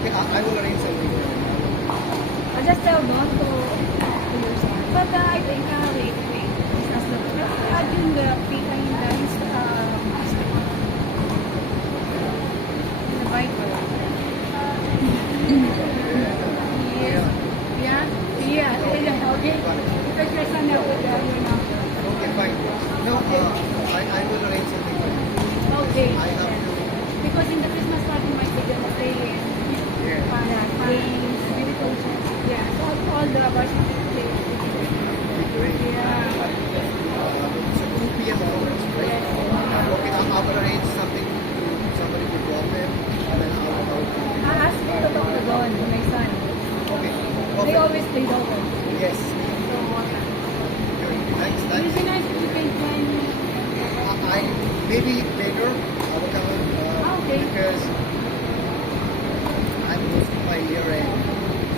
Okay, I will arrange something. I'll just tell Don to your son. But I think, wait. Let's add yung the pika in the Viber. Yeah. Okay. Because your son now with Okay, fine. No, I will arrange something. Okay. I have to. Because in the Christmas party, my kid is playing. Games, beautiful. Yeah. So all the varsity players. Yeah. So 2 p.m. onwards, right? Okay, I will arrange something to somebody to drop him, and then I asked him to talk to Don, my son. Okay. They always play double. Yes. So, Thanks. usually nice to play when... I maybe later I will come in, okay. because I'm close to my year end,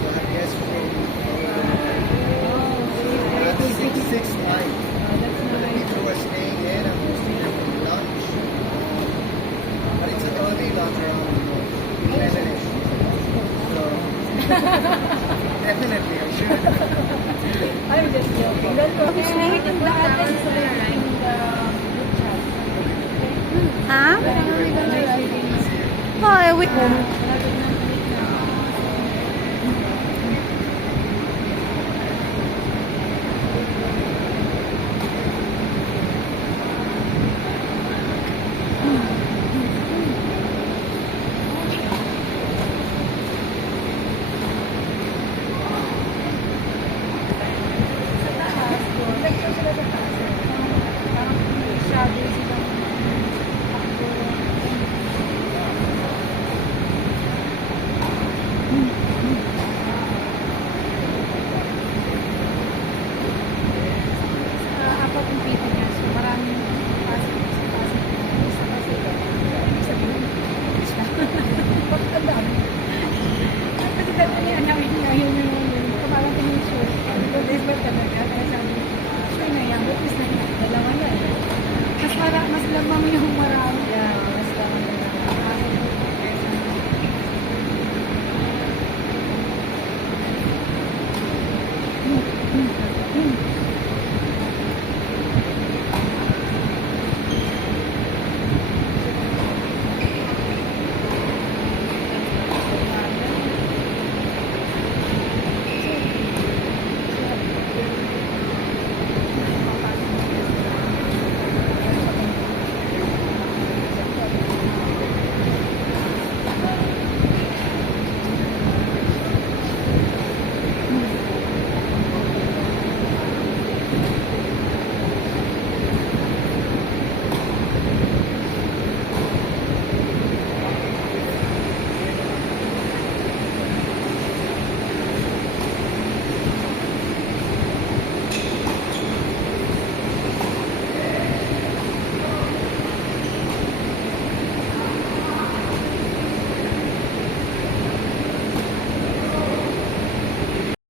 so I guess from that's six night. That's nice. People were staying in. I'm hosting them for lunch, but it's an early lunch around 11ish. So definitely, I'm sure. I'm just joking. Don't worry. The address is already in the group chat. Huh? Nice meeting you. Hi, we